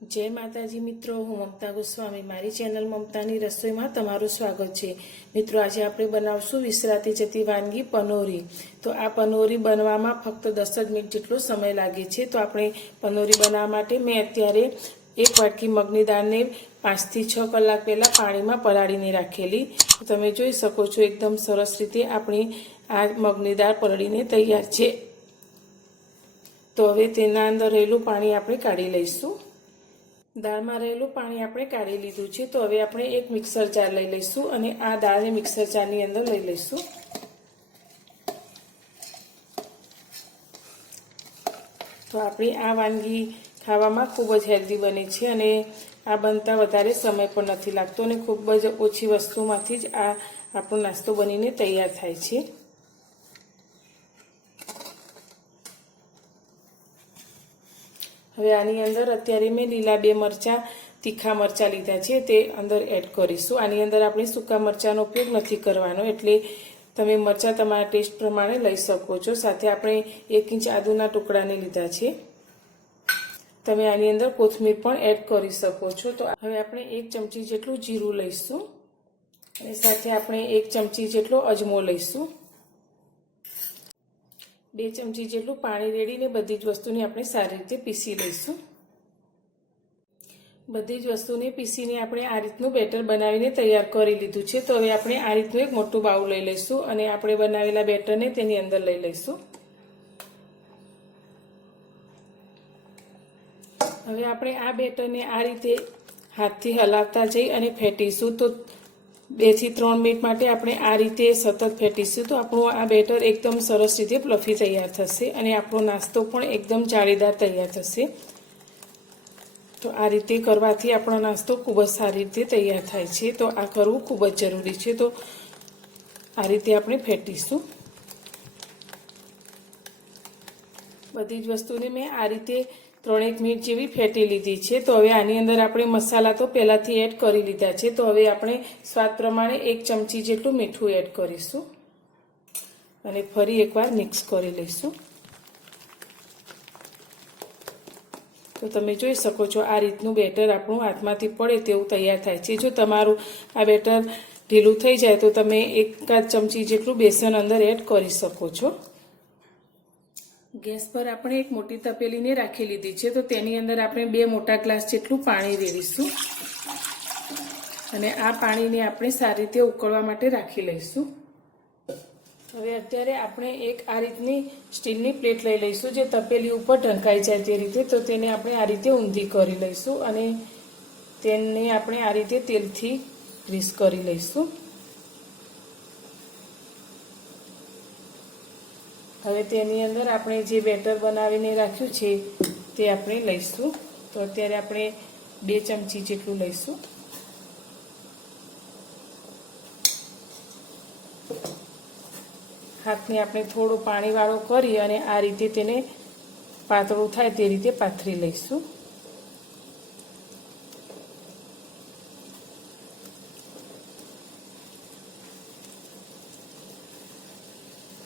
जय माताजी मित्रों, हूँ ममता गोस्वामी। मारी चेनल ममतानी रसोई में तमारुं स्वागत है। मित्रों, आज आपणे बनावशुं विसराती जती वानगी पनोरी। तो आ पनोरी बनवामां फक्त 10 ज मिनिट जेटलो समय लागे छे। तो आपणे पनोरी बनाववा माटे मैं अत्यारे 1 वाटकी मगनी दाळने 5 થી 6 कलाक पहेला पाणीमां पलाळीने राखेली। तो तमे जोई शको छो एकदम सरस रीते आपणी आ मगनी दाळ पलळीने तैयार छे। तो हवे तेना अंदर रहेલું पाणी આપણે કાઢી લઈશું। દાળમાં રહેલું પાણી આપણે કાઢી લીધું છે। તો હવે આપણે એક મિક્સર જાર લઈ લઈશું અને આ દાળને મિક્સર જારની અંદર લઈ લઈશું। તો આપણી આ વાનગી ખાવામાં ખૂબ જ હેલ્ધી બને છે અને આ બનતા વધારે સમય પણ નથી લાગતો અને ખૂબ જ ઓછી વસ્તુમાંથી જ આ આપણો નાસ્તો બનીને તૈયાર થાય છે। હવે આની અંદર અત્યારે મેં લીલા 2 મરચાં तीखा मरचा लीधा छे ते अंदर एड करीशुं। आनी अंदर आपणे सूका मरचानो उपयोग नहीं करवानो, एटले तमे मरचा तमारा टेस्ट प्रमाणे लई शको छो। साथे आपणे 1 इंच आदुना टुकड़ाने लीधा छे। तमे आनी अंदर कोथमीर पण एड करी शको छो। तो हवे आपणे 1 चमची जेटલું जीरुं लईशुं अने साथे आपणे 1 चमची जेटलो अजमो लईशुं। 2 चमची जेटલું पाणी रेड़ीने बधी ज वस्तुने आपणे सारी रीते पीसी लईशुं। बधी ज वस्तुने पीसीने आपणे आ रीतनुं बेटर बनावीने तैयार करी लीधुं छे। तो हवे आपणे आ रीतनुं एक मोटुं बाउल लई लईशुं अने आपणे बनावेला बेटरने तेनी अंदर लई लईशुं। हवे आपणे आ बेटरने आ रीते हाथथी हलावता जई अने फेंटीशुं। तो 2 થી 3 मिनिट माटे आपणे आ रीते सतत फेंटीशुं। तो आपणुं आ बेटर एकदम सरस रीते फ्लफी तैयार थशे अने आपणो नास्तो पण एकदम जाळीदार तैयार थशे। तो आ रीते करवाथी आपणो नास्तो खूब ज सारी रीते तैयार थाय छे। तो आ करवुं खूब ज जरूरी छे। तो आ रीते आपणे फेंटीशुं। बधी ज वस्तुने मैं आ रीते 3-1 मिनिट जेवी फेंटी लीधी छे। तो हवे आनी अंदर आपणे मसाला तो पहेलाथी एड करी लीधा छे। तो हवे आपणे स्वाद प्रमाणे 1 चमची जेटલું मीठું एड करीशुं अने फरी एकवार मिक्स करी लईशुं। तो तमे जोई शको छो आ रीतनुं बेटर आपणुं हाथमांथी पड़े तेवुं तैयार थाय छे। जो तमारुं आ बेटर ढीलुं थई जाय तो तमे 1 चमची जेटલું बेसन अंदर एड करी शको छो। गैस पर आपणे एक मोटी तपेलीने राखी लीधी छे। तो तेनी अंदर आपणे 2 मोटा ग्लास जेटલું पाणी रेड़ीशुं अने आ पाणीने आपणे सारी रीते उकळवा माटे राखी लईशुं। हवे अत्यारे आपणे एक आ रीतनी स्टीलनी प्लेट लई लईशुं जे तपेली उपर ढंकाई जाय ते रीते। तो तेने आपणे आ रीते ऊंधी करी लईशुं अने तेने आपणे आ रीते तेलथी ग्रीस करी लईशुं। हवे तेनी अंदर आपणे जे बेटर बनावीने राख्युं छे ते आपणे लईशुं। तो अत्यारे आपणे 2 चमची जेटલું लईशुं। हाथने आपणे थोड़ो पाणीवाळो करी अने आ रीते तेने पातळुं थाय ते रीते पाथरी लईशुं।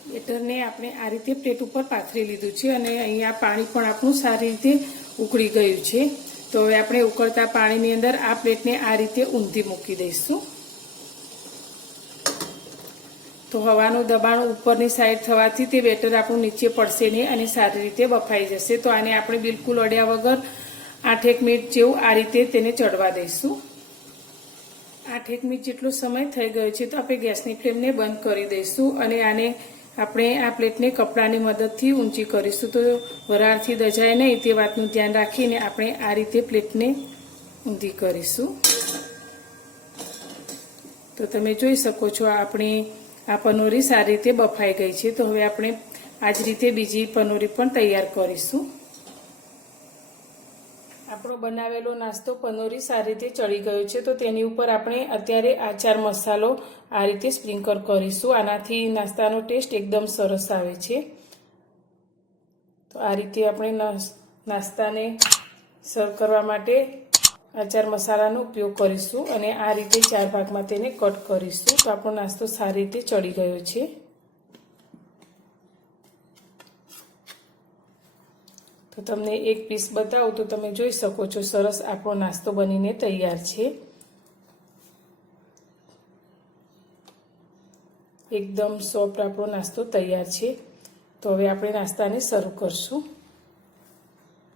बेटरने आपणे आ रीते प्लेट उपर पाथरी लीधुं छे अने अहींया पाणी पण आपणुं सारी रीते उकળી गयुं छे। तो हवे आपणे उकळता पाणीनी अंदर आ प्लेटने आ रीते ऊंधी मूकी दईशुं। तो हवानुं दबाण उपरनी साइड थवाथी ते बेटर आपणुं नीचे पड़शे नहीं अने सारी रीते बफाई जशे। तो आने आपणे बिलकुल अड्या वगर 8-1 मिनिट जेवुं आ रीते तेने चढ़वा दईशुं। 8-1 मिनिट जेटलो समय थई गयो छे। तो आपणे गैसनी फ्लेमने बंध करी दईशुं अने आने आपणे आ प्लेटने कपड़ानी मददथी ऊंची करीशुं। तो वराळथी दजाय नहीं ते वातनुं ध्यान राखीने आपणे आ रीते प्लेटने ऊंधी करीशुं। तो तमे जोई शको छो आपणे आ पनोरी सारी रीते बफाई गई है। तो हवे आपणे आज रीते बीजी पनोरी पण तैयार करीशुं। आपणो बनावेलो नास्तो पनोरी सारी रीते चढ़ी गयो छे। तो तेनी उपर आपणे अत्यारे आचार मसालो आ रीते स्प्रिंकल करीशुं। आनाथी नाસ્તાનો टेस्ट एकदम सरस आवे छे। तो आ रीते आपणे नाસ્તાને सर्व करवा माटे आचार मसालानो उपयोग करीशुं अने आ रीते 4 भागमां तेने कट करीशुं। तो आपणो नास्तो सारी रीते चढ़ी गयो छे। તો તમને એક પીસ બતાવું તો તમે જોઈ શકો છો સરસ આપણો નાસ્તો બનીને તૈયાર છે। એકદમ સોફ્ટ આપણો નાસ્તો તૈયાર છે। તો હવે આપણે નાસ્તાને સર્વ કરશું।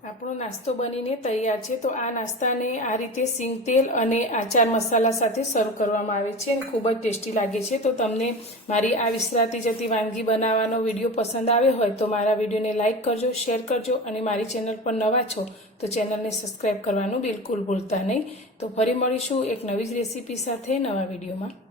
આપણો નાસ્તો બનીને તૈયાર છે। તો આ નાસ્તાને આ રીતે સિંગ તેલ અને આચાર મસાલા સાથે સર્વ કરવામાં આવે છે અને ખૂબ જ ટેસ્ટી લાગે છે। તો તમને મારી આ વિસરાતી જતી વાનગી બનાવવાનો વિડીયો પસંદ આવ્યો હોય તો મારા વિડીયોને લાઇક કરજો, શેર કરજો અને મારી ચેનલ પર નવા છો તો ચેનલને સબસ્ક્રાઈબ કરવાનું બિલકુલ ભૂલતા નહીં। તો ફરી મળીશું એક નવી જ રેસીપી સાથે નવા વિડીયોમાં।